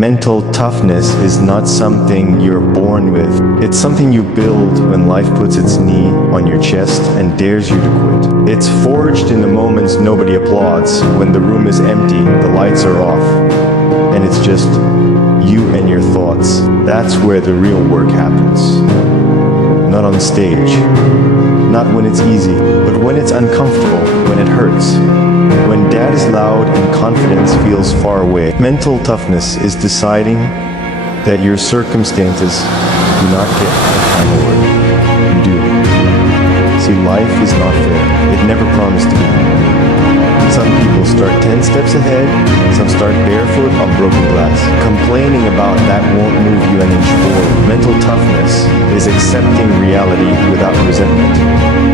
Mental toughness is not something you're born with. It's something you build when life puts its knee on your chest and dares you to quit. It's forged in the moments nobody applauds, when the room is empty, the lights are off, and it's just you and your thoughts. That's where the real work happens. Not on stage. Not when it's easy, but when it's uncomfortable, when it hurts. When doubt is loud and confidence feels far away. Mental toughness is deciding that your circumstances do not get the final word. You do. See, life is not fair. It never promised to be. Some people start 10 steps ahead, some start barefoot on broken glass. Complaining about that won't move you an inch forward. Mental toughness is accepting reality without resentment,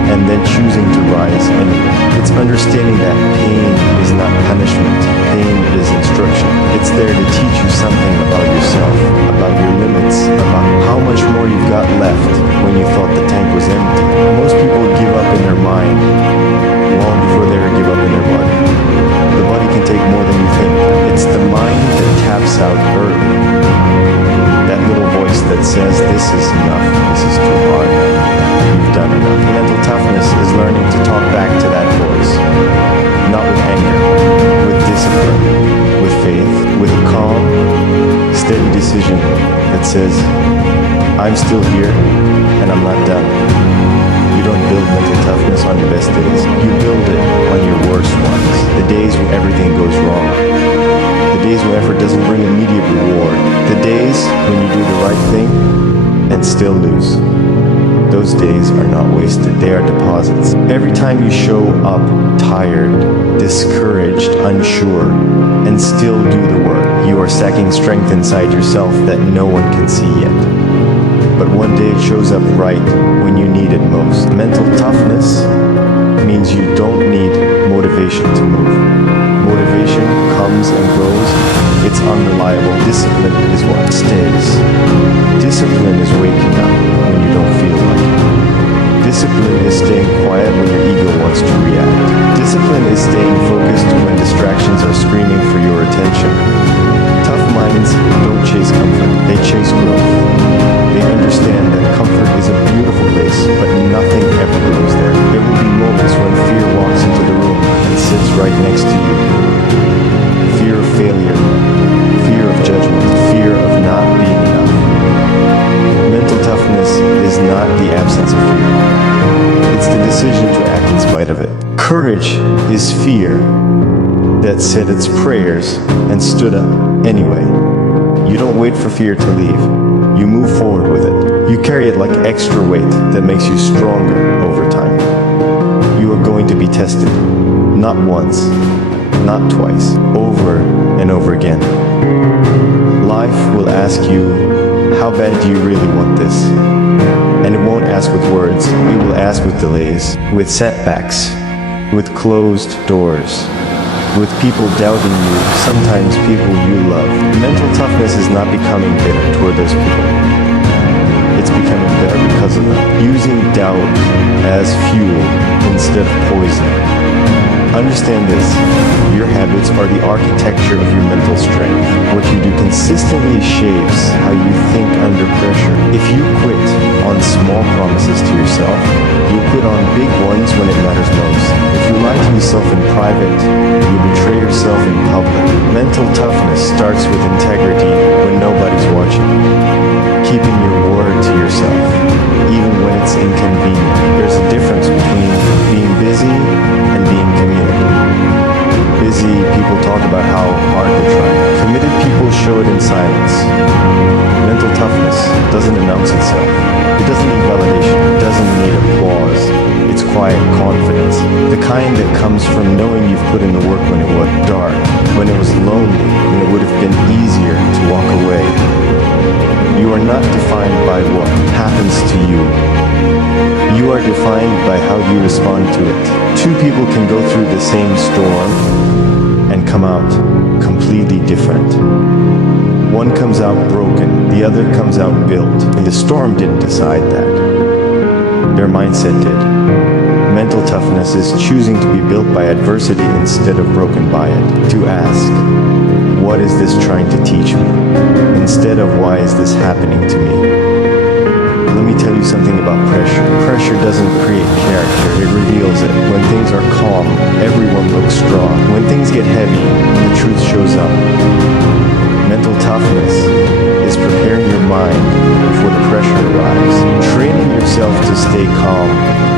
and then choosing to rise anyway. It's understanding that pain is not punishment. Pain is instruction. It's there to teach you something about yourself, about your limits, about how much more you've got left when you thought the tank was empty. Most people give up in their mind long before they ever give up in their body. The body can take more than you think. It's the mind that taps out early. That little voice that says, this is enough, this is too hard, you've done enough. Mental toughness is learning to talk back to that voice. Not with anger, with discipline, with faith, with a calm, steady decision that says, I'm still here and I'm not done. You don't build mental toughness on your best days. You build it on your worst ones. The days when everything goes wrong. The days when effort doesn't bring immediate reward. The days when you do the right thing and still lose. Those days are not wasted. They are deposits. Every time you show up tired, discouraged, unsure, and still do the work, you are stacking strength inside yourself that no one can see yet. But one day it shows up right when you need it most. Mental toughness means you don't need motivation to move. Motivation comes and goes. It's unreliable. Discipline is what stays. Discipline is waking up when you don't feel like it. Discipline is staying quiet when your ego wants to react. Discipline is staying focused when distractions are screaming for your attention. Tough minds don't chase comfort, they chase growth. They understand that comfort is a beautiful place, but nothing ever grows there. There will be moments when fear walks into the room and sits right next to you. Fear of failure, fear of judgment, fear of not being enough. Mental toughness is not the absence of fear. It's the decision to act in spite of it. Courage is fear that said its prayers and stood up anyway. You don't wait for fear to leave. You move forward with it. You carry it like extra weight that makes you stronger over time. You are going to be tested. Not once, not twice, over and over again. Life will ask you, how bad do you really want this? And it won't ask with words. It will ask with delays, with setbacks, with closed doors, with people doubting you, sometimes people you love. Mental toughness is not becoming bitter toward those people. It's becoming better because of them. Using doubt as fuel instead of poison. Understand this, your habits are the architecture of your mental strength. What you do consistently shapes how you think under pressure. If you quit on small promises to yourself, you quit on big ones when it matters most. If you lie to yourself in private, you betray yourself in public. Mental toughness starts with integrity when nobody's watching. Keeping your word to yourself, even when it's inconvenient. There's a difference between being busy and being committed. Busy people talk about how hard they're trying. Committed people show it in silence. Mental toughness doesn't announce itself. It doesn't need validation. It doesn't need applause. It's quiet confidence. The kind that comes from knowing you've put in the work when it was dark, when it was lonely, when it would have been easier to walk away. You are not defined by what happens to you. You are defined by how you respond to it. Two people can go through the same storm and come out completely different. One comes out broken, the other comes out built. And the storm didn't decide that. Their mindset did. Mental toughness is choosing to be built by adversity instead of broken by it. To ask, what is this trying to teach me? instead of why is this happening to me. Let me tell you something about pressure. Pressure doesn't create character, it reveals it. When things are calm, everyone looks strong. When things get heavy, the truth shows up. Mental toughness is preparing your mind before the pressure arrives. Training yourself to stay calm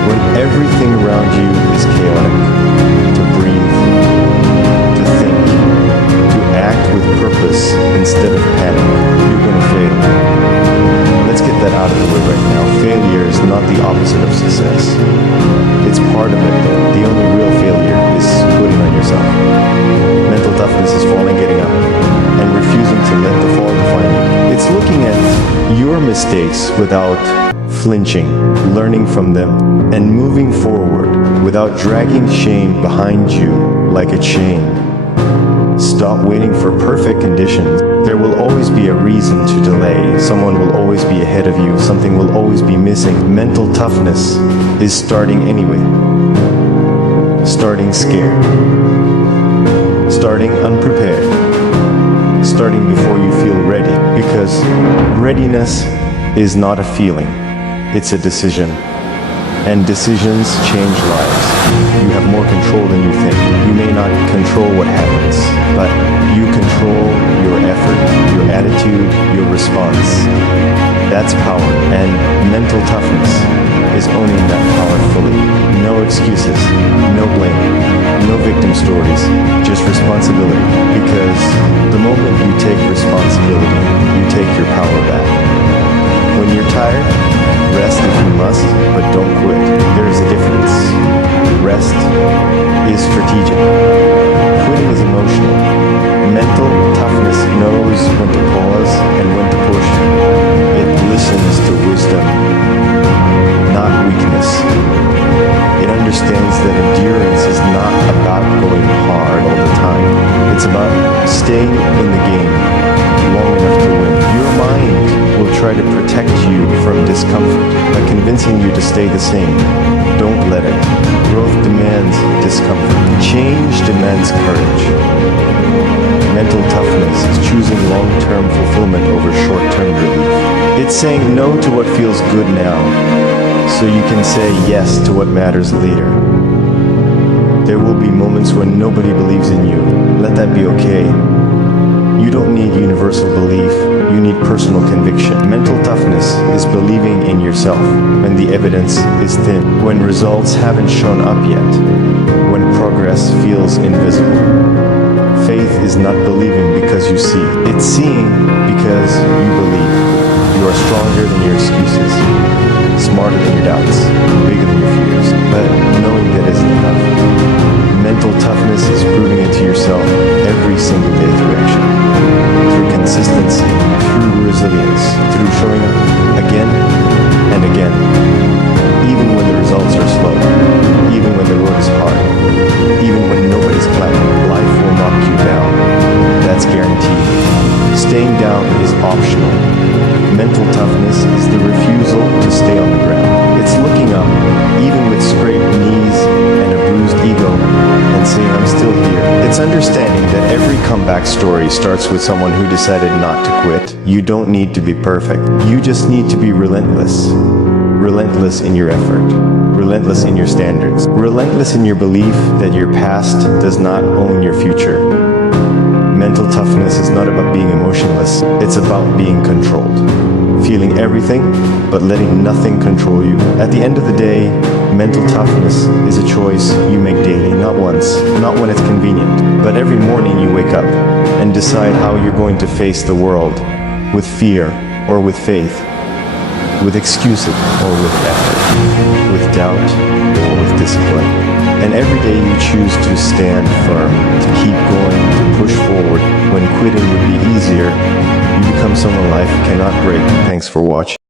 when everything around you is chaotic. To breathe, to think, to act with purpose instead of panic. You're gonna fail. Let's get that out of the way right now. Failure is not the opposite of success. It's part of it. The only real failure is quitting on yourself. Mental toughness is falling, getting up, and refusing to let the fall define you. It's looking at your mistakes without flinching, learning from them, and moving forward without dragging shame behind you like a chain. Stop waiting for perfect conditions. There will always be a reason to delay. Someone will always be ahead of you. Something will always be missing. Mental toughness is starting anyway. Starting scared. Starting unprepared. Starting before you feel ready. Because readiness is not a feeling. It's a decision. And decisions change lives. You have more control than you think. You may not control what happens, but you control your effort, your attitude, your response. That's power, and mental toughness is owning that power fully. No excuses, no blame, no victim stories, just responsibility. Because the moment you take responsibility, you take your power back. When you're tired, rest if you must, but don't quit. There's a difference. Rest is strategic. Quitting is emotional. Mental toughness knows when to pause and when to push. It listens to wisdom, not weakness. It understands that endurance is not about going hard all the time. It's about staying in the game long enough to win. Your mind will try to protect you from discomfort by convincing you to stay the same. Don't let it. Growth demands discomfort. Change demands courage. Mental toughness is choosing long-term fulfillment over short-term relief. It's saying no to what feels good now, so you can say yes to what matters later. There will be moments when nobody believes in you. Let that be okay. You don't need universal belief, you need personal conviction. Mental toughness is believing in yourself when the evidence is thin, when results haven't shown up yet, when progress feels invisible. Faith is not believing because you see, it's seeing because you believe. You are stronger than your excuses, smarter than your doubts, bigger than your fears, but knowing that isn't enough. Mental toughness is proving it to yourself every single day through action, through consistency, through resilience, through showing up again and again, even when the results are slow, even when the road is hard, even when nobody's clapping. Life will knock you down. That's guaranteed. Staying down is optional. Mental toughness is the refusal to stay on the ground. It's looking up, even with scraped knees and a bruised ego, and saying, I'm still here. It's understanding that every comeback story starts with someone who decided not to quit. You don't need to be perfect. You just need to be relentless. Relentless in your effort. Relentless in your standards. Relentless in your belief that your past does not own your future. Mental toughness is not about being emotionless. It's about being controlled. Feeling everything, but letting nothing control you. At the end of the day, mental toughness is a choice you make daily, not once, not when it's convenient, but every morning you wake up and decide how you're going to face the world, with fear or with faith, with excuses or with effort, with doubt or with discipline. And every day you choose to stand firm, to keep going, to push forward. When quitting would be easier, you become someone life cannot break. Thanks for watching.